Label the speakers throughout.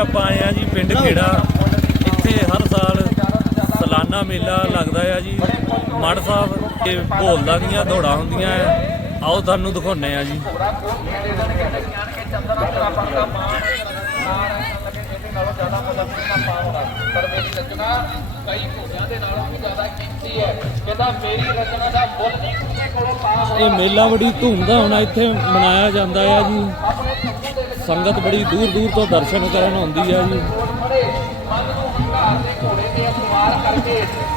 Speaker 1: ਆਪਾਂ ਆਏ ਆ ਜੀ ਪਿੰਡ ਖੇੜਾ। ਇੱਥੇ ਹਰ ਸਾਲ ਸਾਲਾਨਾ ਮੇਲਾ ਲੱਗਦਾ ਆ ਜੀ। ਮੜ ਸਾਹਿਬ ਤੇ ਭੋਲਦਾ ਦੀਆਂ ਦੌੜਾਂ ਹੁੰਦੀਆਂ ਆ। ਆਓ ਤੁਹਾਨੂੰ ਦਿਖਾਉਨੇ ਆ ਜੀ। ਇਹ ਮੇਲਾ ਬੜੀ ਧੂਮਧਾਮ ਨਾਲ ਇੱਥੇ ਮਨਾਇਆ ਜਾਂਦਾ ਆ ਜੀ। ਸੰਗਤ ਬੜੀ ਦੂਰ ਦੂਰ ਤੋਂ ਦਰਸ਼ਨ ਕਰਨ ਆਉਂਦੀ ਆ ਜੀ।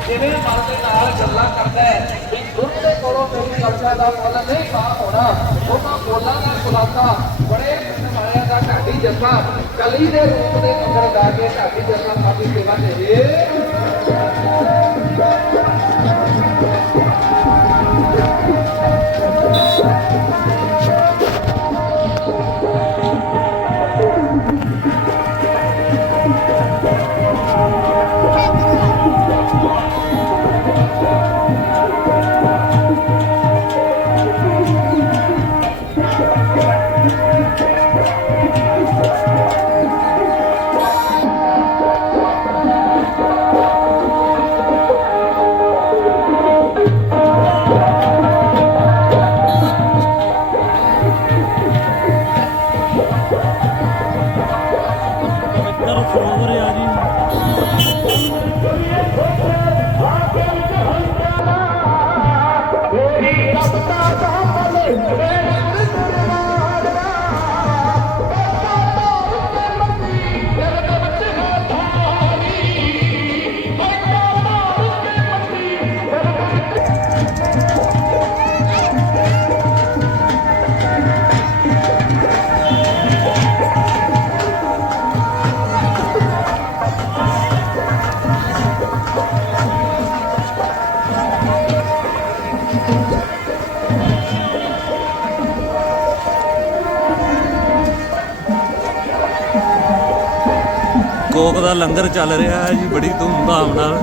Speaker 2: ਜਿਵੇਂ ਮਨ ਦੇ ਨਾਲ ਗੱਲਾਂ ਕਰਦਾ ਹੈ ਵੀ ਗੁਰੂ ਦੇ ਕੋਲੋਂ ਮੇਰੀ ਕਲਚਾ ਦਾ ਮੁੱਲ ਨਹੀਂ ਪਾ ਹੋਣਾ ਉਹਨਾਂ ਬੋਲਾਂ ਦਾ ਖੁਲਾਸਾ ਬੜੇ ਪਿੰਡ ਦਾ ਢਾਡੀ ਜੱਸਾ ਕਲੀ ਦੇ ਰੂਪ ਦੇ ਅੰਦਰ ਗਾ ਕੇ ਢਾਡੀ ਜੱਸਾ ਸਾਡੀ ਸੇਵਾ ਦੇ
Speaker 1: ਕੋਕ ਦਾ ਲੰਗਰ ਚੱਲ ਰਿਹਾ ਹੈ ਜੀ, ਬੜੀ ਧੂਮਧਾਮ ਨਾਲ।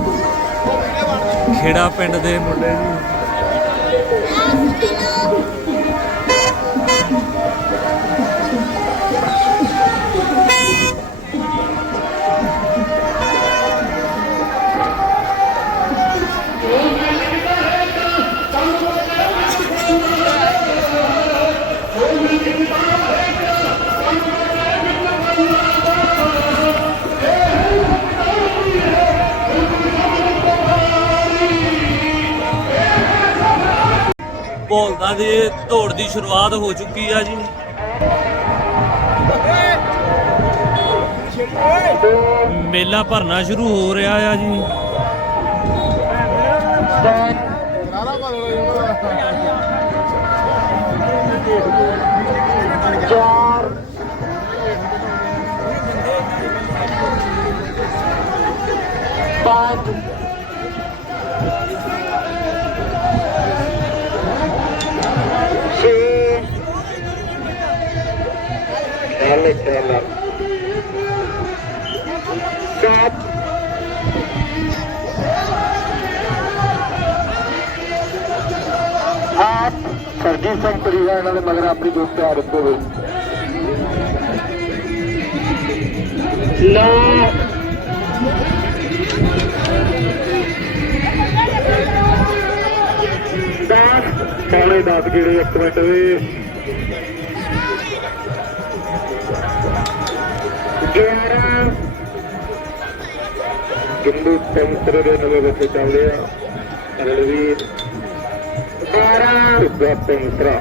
Speaker 1: ਖੇੜਾ ਪਿੰਡ ਦੇ ਮੁੰਡੇ ਜੀ। ਭੋਲਦਾ ਦੀ ਦੌੜ ਦੀ ਸ਼ੁਰੂਆਤ ਹੋ ਚੁੱਕੀ ਆ ਜੀ। ਮੇਲਾ ਭਰਨਾ ਸ਼ੁਰੂ ਹੋ ਰਿਹਾ ਆ ਜੀ।
Speaker 2: ਚਾਰ, ਪੰਜ। ਚੱਲ ਚੱਲ ਆਪ ਸਰਜੀ ਸਿੰਘ ਪਰਿਵਾਰ ਇਹਨਾਂ ਦੇ ਮਗਰ ਆਪਣੀ ਦੋਸਤ ਆ ਰੱਖੋ ਹੋਏ। ਨੌ ਦਸ ਪੌਣੇ 10 ਜਿਹੜੇ ਇੱਕ ਮਿੰਟ ਵੇ ਹਿੰਦੂ ਤੰਤਰ ਦੇ ਨਵੇਂ ਬੱਚੇ ਚੱਲਦੇ ਆ। ਰਣਵੀਰ। ਬਾਰਾਂ। ਸੁੱਗਾ ਪੰਤਰਾ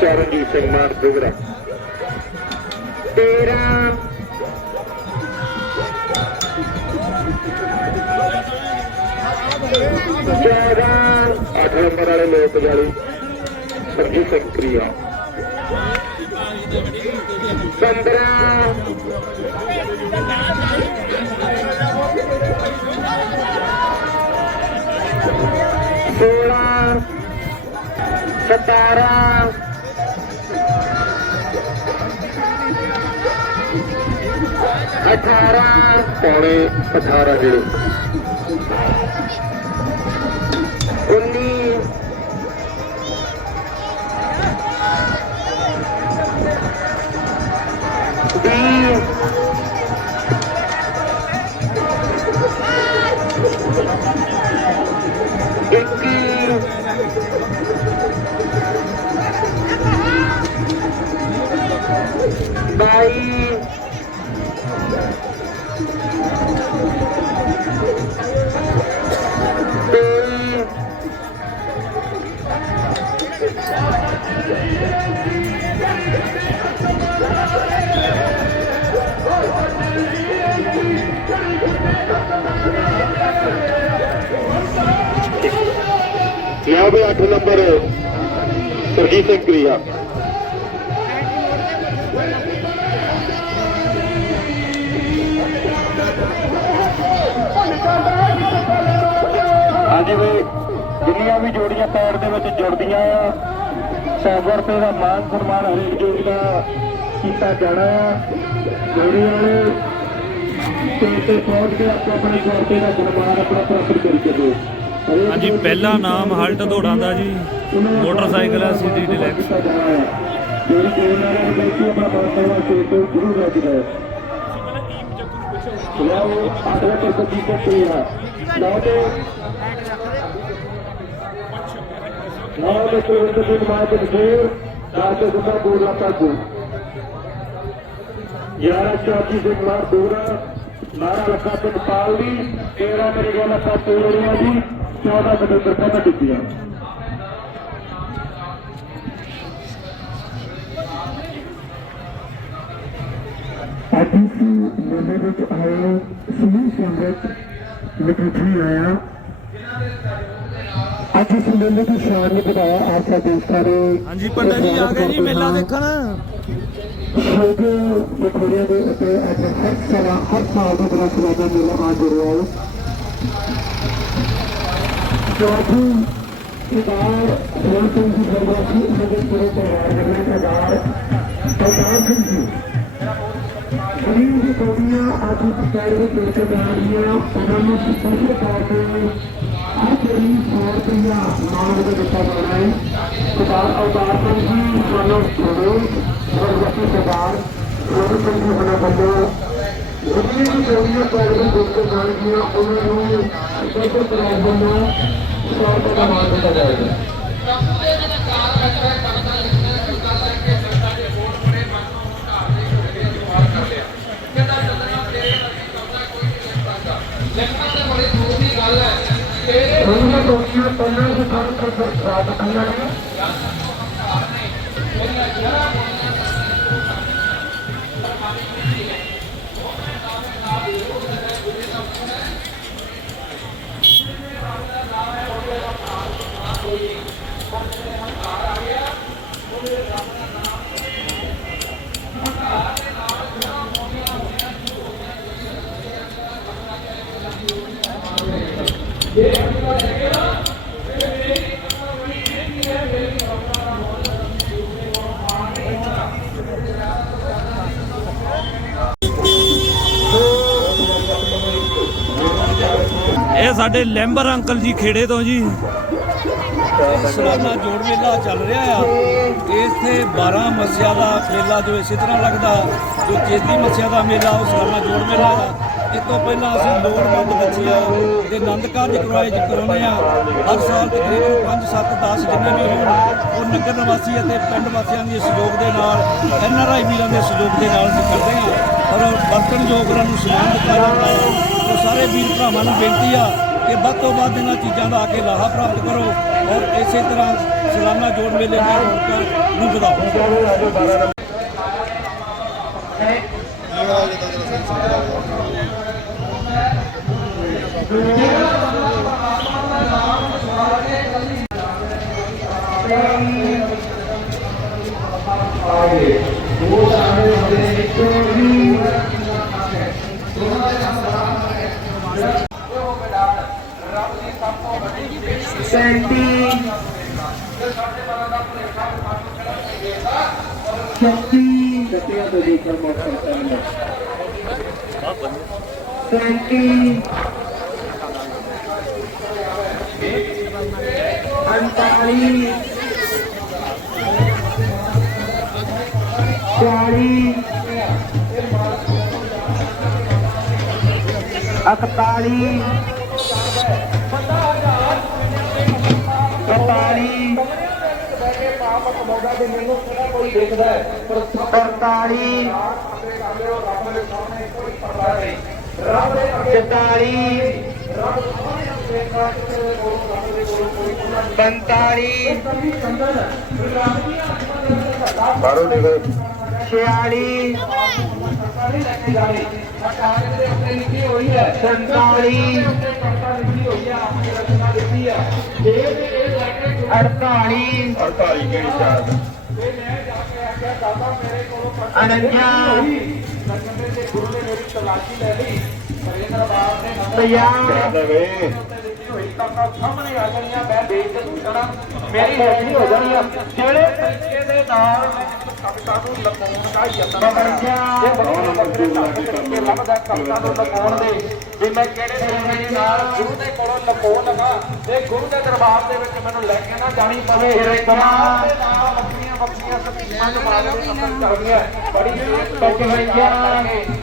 Speaker 2: ਚਰਨਜੀਤ ਸਿੰਘ ਮਾਰ ਦੁਗਰਾ ਤੇਰਾਂ। ਚੌਦਾਂ। ਅੱਠ ਨੰਬਰ ਵਾਲੇ ਲੋਕ ਜਾਲੀ। Surjit Singh Priya. Sekarang,
Speaker 3: sekarang, poli, sekarang, Maria
Speaker 4: ਲਿਆ 8 ਨੰਬਰ ਸੁਰਜੀਤ ਸਿੰਘ ਕ੍ਰਿਆ ਹਾਂਜੀ ਵੀ ਜਿੰਨੀਆਂ ਵੀ ਜੋੜੀਆਂ ਪੈਰ ਦੇ ਵਿੱਚ ਜੁੜਦੀਆਂ ਆ। 100 ਰੁਪਏ ਦਾ ਮਾਨ ਸਨਮਾਨ ਹਰੇਕ ਜੋੜੀ ਦਾ ਕੀਤਾ ਜਾਣਾ ਆ। ਜੋੜੀ ਵਾਲੇ ਤੇ ਤੇ ਪਹੁੰਚ ਕੇ ਆਪੋ ਆਪਣੇ ਸੌ ਦਾ ਸਨਮਾਨ ਆਪਣਾ ਪ੍ਰਾਪਤ ਕਰੀ ਚੱਲੋ ਹਰੇਕ
Speaker 1: ਹਾਂਜੀ ਪਹਿਲਾ ਨਾਮ ਹਲਟ ਦੌੜਾਂ ਦਾ ਜੀ। ਮੋਟਰਸਾਈਕਲ ਹੈ ਸਿਟੀ ਡਿਲੈਕਸ
Speaker 4: ਜਿਹੜੀ ਵਾਲੇ ਨੇ ਬੇਟੀ ਆਪਣਾ ਮਾਨ ਸਨਮਾਨ ਤੇ ਜ਼ਰੂਰ ਰੱਖਦਾ ਹੈ। ਲਓ ਆਟੋ ਤੇ ਸੱਜੀ ਤੇ ਪ੍ਰਿਆ ਲਓ ਤੇ ਤੇ ਸਿੰਘ ਮਾਨ ਦੇ ਬਜ਼ੁਰਗ ਡਾਕਟਰ ਗੁੱਸਾ ਬੋਲਾ ਕਾਗੂ ਯਾਰਾ ਚਾਚੀ ਸਿੰਘ ਮਾਰ ਦੂਰਾ ਨਾਰਾ ਲੱਖਾ ਸਿੰਘ ਪਾਲਦੀ 13 ਮੇਰੇ ਗੱਲ ਆਪਾਂ ਤੋੜੀਆਂ ਜੀ 14 ਕਦਮ ਪਤਾ ਟਿੱਪੀਆਂ ਅੱਜ ਅਸੀਂ ਮੇਲੇ ਵਿੱਚ ਆਏ ਸੁਨੀਲ ਸੰਗਤ ਲਿਖੀ ਆਇਆ ਅੱਜ ਇਸ ਮੇਲੇ ਦੀ ਸ਼ਾਨ ਨੂੰ ਵਧਾਇਆ ਦੇਸ਼ਾਂ ਦੇ
Speaker 1: ਹਾਂਜੀ ਪੰਡਾ ਜੀ ਆ ਗਏ ਜੀ ਮੇਲਾ ਦੇਖਣ।
Speaker 4: ਸ਼ੋਗੇ ਵਿਖੋੜਿਆਂ ਦੇ ਉੱਤੇ ਅੱਜ ਹਰ ਸਾਲ ਹਰ ਸਾਲ ਦਾ ਬੜਾ ਸਵਾਦਾ ਮੇਲਾ ਆ ਜੁੜਿਆ ਹੈ ਚੌਥੀ ਇਦਾਰ ਹੁਣ ਤੋਂ ਜੀ ਸਰਵਾਸੀ ਉਹਨਾਂ ਪੂਰੇ ਪਰਿਵਾਰ ਦੇ ਨਾਲ ਸਰਦਾਰ ਸਰਦਾਰ ਸਿੰਘ ਜੀ। ਗਰੀਬ ਦੀ ਕੋਡੀਆਂ ਅੱਜ ਸਟਾਈਲ ਵਿੱਚ ਲੈ ਕੇ ਜਾ ਰਹੀਆਂ, ਉਹਨਾਂ ਨੂੰ ਸਪੈਸ਼ਲ ਤੌਰ ਤੇ ਹਰ ਕੋਈ 100 ਰੁਪਇਆ ਮਾਨ ਦੇ ਦਿੱਤਾ ਜਾਣਾ ਹੈ। ਸਰਦਾਰ ਅਵਤਾਰ ਸਿੰਘ ਜੀ ਸਾਨੂੰ ਛੋੜੋ ਸਰਵਤੀ ਸਰਦਾਰ ਰੋਹਨ ਸਿੰਘ ਜੀ ਬਣਾ ਬੰਦੋ ਜਿੰਨੀਆਂ ਵੀ ਕੋਡੀਆਂ ਪੈਰ ਵਿੱਚ ਲੈ ਕੇ ਜਾਣਗੀਆਂ ਉਹਨਾਂ ਨੂੰ ਸਪੈਸ਼ਲ ਤੌਰ ਵੱਲੋਂ 100 ਰੁਪਏ ਦਾ ਮਾਨ ਦਿੱਤਾ ਜਾਏਗਾ ਉਹਨਾਂ ਕੋਡੀਆਂ ਪਹਿਲਾਂ ਹੀ ਕੰਮ ਕਰ
Speaker 1: ਸਾਡੇ ਲੈਂਬਰ ਅੰਕਲ ਜੀ ਖੇੜੇ ਤੋਂ ਜੀ। ਸਾਲਾਨਾ ਜੋੜ ਮੇਲਾ ਚੱਲ ਰਿਹਾ ਆ। ਇੱਥੇ 12 ਮੱਸਿਆ ਦਾ ਮੇਲਾ ਜੋ ਇਸੇ ਤਰ੍ਹਾਂ ਲੱਗਦਾ, ਜੋ ਚੇਤੀ ਮੱਸਿਆ ਦਾ ਮੇਲਾ, ਉਹ ਸਾਲਾਨਾ ਜੋੜ ਮੇਲਾ ਦਾ ਇਸ ਤੋਂ ਪਹਿਲਾਂ ਅਸੀਂ ਲੋੜਵੰਦ ਬੱਚਿਆਂ ਦੇ ਆਨੰਦ ਕਾਰਜ ਕਰਵਾਏ ਜ ਕਰਾਉਂਦੇ ਆ। ਹਰ ਸਾਲ ਤਕਰੀਬਨ 5 7 10 ਜਿੰਨੇ ਵੀ ਹੋਣ, ਉਹ ਨਗਰ ਨਿਵਾਸੀ ਅਤੇ ਪਿੰਡ ਵਾਸੀਆਂ ਦੇ ਸਹਿਯੋਗ ਦੇ ਨਾਲ, ਐਨ ਆਰ ਆਈ ਵੀਰਾਂ ਦੇ ਸਹਿਯੋਗ ਦੇ ਨਾਲ ਅਸੀਂ ਕਰਦੇ ਆ। ਔਰ ਬਰਤਨਯੋਗ ਉਹਨਾਂ ਨੂੰ ਸਮਾਨ ਦਿੱਤਾ ਜਾਂਦਾ ਉਹ ਸਾਰੇ ਵੀਰ ਭਰਾਵਾਂ ਨੂੰ ਬੇਨਤੀ ਆ ਕਿ ਵੱਧ ਤੋਂ ਵੱਧ ਇਹਨਾਂ ਚੀਜ਼ਾਂ ਦਾ ਆ ਕੇ ਲਾਹਾ ਪ੍ਰਾਪਤ ਕਰੋ ਔਰ ਇਸੇ ਤਰ੍ਹਾਂ ਸਾਲਾਨਾ ਜੋੜ ਮੇਲੇ ਦੀ ਰੌਣਕਾਂ ਨੂੰ ਵਧਾਓ।
Speaker 4: Senti senti senti senti senti senti senti
Speaker 3: ਕੋਈ ਦੇਖਦਾ ਹੈ ਪਰ
Speaker 4: 43 45
Speaker 5: ਬਾਹਰੋਂ ਨਿਕਲ
Speaker 4: 46
Speaker 3: ਹੋਈ ਹੈ
Speaker 4: 47 48
Speaker 5: 48 ਕਿਹੜੀ ਚਾਰ
Speaker 4: 49
Speaker 5: ਕਹਿੰਦਾ ਵੇ
Speaker 3: ਸਾਹਮਣੇ ਆ ਜਾਣੀਆਂ ਮੈਂ ਦੇਖ ਕੇ ਪੁੱਛਣਾ ਮੇਰੀ ਹੋ ਜਾਣੀ ਆ ਜਿਹੜੇ ਤਰੀਕੇ ਦੇ ਨਾਲ ਕਵਿਤਾ ਨੂੰ ਲਗਾਉਣ ਦਾ ਯਤਨ ਜੇ ਬਰੋਂ ਬੱਕਰੇ ਤਰੀਕੇ ਲੱਭਦਾ ਕਵਿਤਾ ਨੂੰ ਲਗਾਉਣ ਦੇ ਵੀ ਮੈਂ ਕਿਹੜੇ ਤਰੀਕੇ ਦੇ ਨਾਲ ਗੁਰੂ ਦੇ ਕੋਲੋਂ ਲਗੋ ਲਗਾ ਤੇ ਗੁਰੂ ਦੇ ਦਰਬਾਰ ਦੇ ਵਿੱਚ ਮੈਨੂੰ ਲੈ ਕੇ ਨਾ ਜਾਣੀ ਪਵੇ ਦਰਬਾਰ ਦੇ ਨਾਲ ਵੱਖਰੀਆਂ ਵੱਖਰੀਆਂ ਸਕੀਮਾਂ ਦੇ ਬਾਰੇ ਦੇ ਅੰਦਰ ਚੱਲਦੀਆਂ ਬੜੀ ਟੱਕ ਹੋਈਆਂ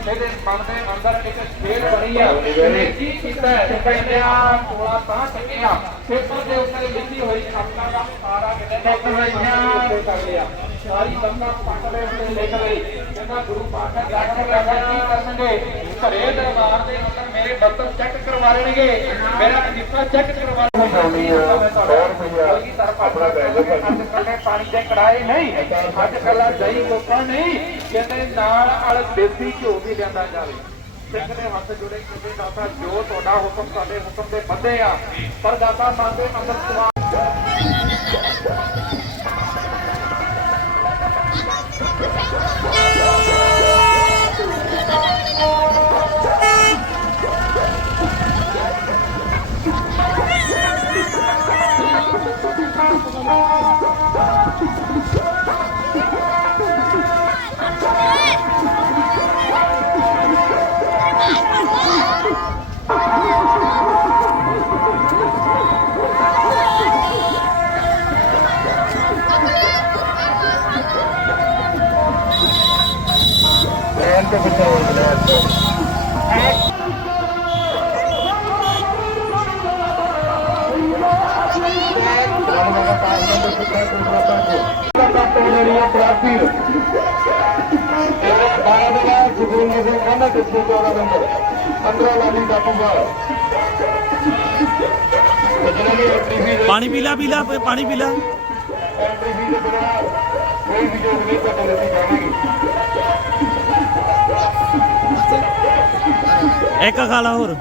Speaker 3: ਇਹਦੇ ਮਨ ਦੇ ਅੰਦਰ ਇੱਕ ਖੇਡ ਬਣੀ ਆ ਇਹਨੇ ਕੀ ਕੀਤਾ ਹੈ ਪਹਿਲਿਆ ਕੋਲਾ ਤਾਂ ਚੱਕਿਆ ਪੇਪਰ ਦੇ ਉੱਤੇ ਲਿਖੀ ਹੋਈ ਕਵਿਤਾ ਦਾ ਸਾਰਾ ਕਿਤੇ ਟੱਕ ਹੋਈਆਂ ਕਰ ਲਿਆ ਸਾਰੀ ਬੰਦਾ ਪੱਟ ਦੇ ਉੱਤੇ ਲਿਖ ਲਈ। ਕਹਿੰਦਾ ਗੁਰੂ ਪਾਤਸ਼ਾਹ ਜਾ ਕੇ ਕਹਿੰਦਾ ਕੀ ਕਰਨਗੇ? ਘਰੇ ਦਰਬਾਰ ਦੇ ਅੰਦਰ ਮੇਰੇ ਦਫ਼ਤਰ ਚੈੱਕ ਕਰਵਾ ਲੈਣਗੇ। ਮੇਰਾ ਰਜਿਸਟਰ ਚੈੱਕ ਕਰਵਾ ਲੈਣਗੇ। ਆਪਣਾ ਅੱਜ ਕੱਲੇ ਪਾਣੀ ਦੇ ਕੜਾਏ ਨਹੀਂ। ਅੱਜ ਕੱਲਾ ਦਹੀਂ ਕੋਕਾ ਨਹੀਂ ਕਹਿੰਦੇ ਨਾਲ ਨਾਲ ਦੇਸੀ ਘਿਓ ਵੀ ਲਿਆਂਦਾ ਜਾਵੇ। ਸਿੱਖ ਦੇ ਹੱਥ ਜੁੜੇ ਕਹਿੰਦੇ ਦਾਤਾ ਜੋ ਤੁਹਾਡਾ ਹੁਕਮ ਸਾਡੇ ਹੁਕਮ ਦੇ ਬੰਦੇ ਆ। ਪਰ ਦਾਤਾ ਸਾਡੇ ਅੰਦਰ ਸਵਾਲ
Speaker 5: ਐਨ ਤੇ ਕਿੱਥੇ ਹੋ ਗਿਆ
Speaker 1: ਪਾਣੀ ਪੀ ਲਾ ਪੀ ਲਾ ਪ- ਪਾਣੀ ਪੀ ਲਾ ਇੱਕ ਖਾ ਲਾ ਹੋਰ